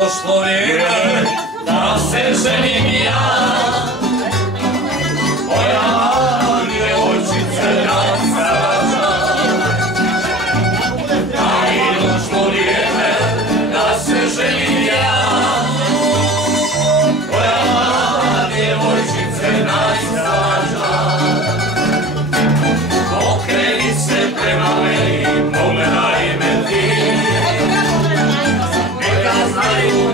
Došlo vrijeme da se ženim ja, moja djevojčice nasaža. A i došlo vrijeme da se ženim ja, moja djevojčice nasaža. Okreni se prema meni, pogledaj me ti,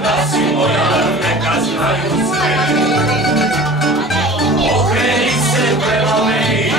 da si moja, neka znaju sve. Okreni se prema meni,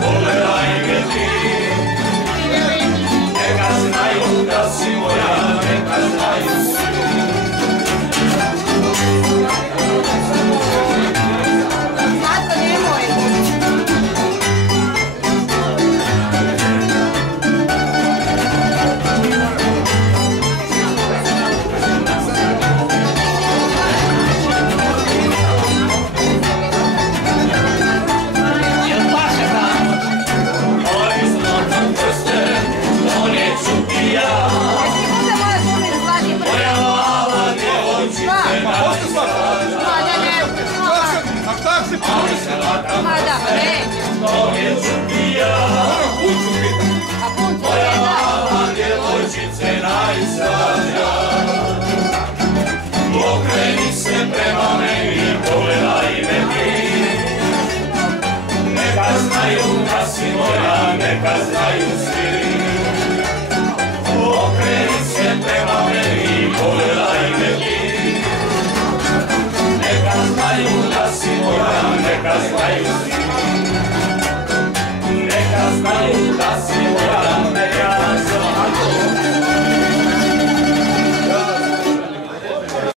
pogledaj me ti, neka znaju da si moja, neka znaju svi. Okreni se prema meni, pogledaj me ti, neka znaju da si moja, neka znaju svi. Okreni se prema meni, pogledaj me ti, neka znaju da si moja, neka znaju svi.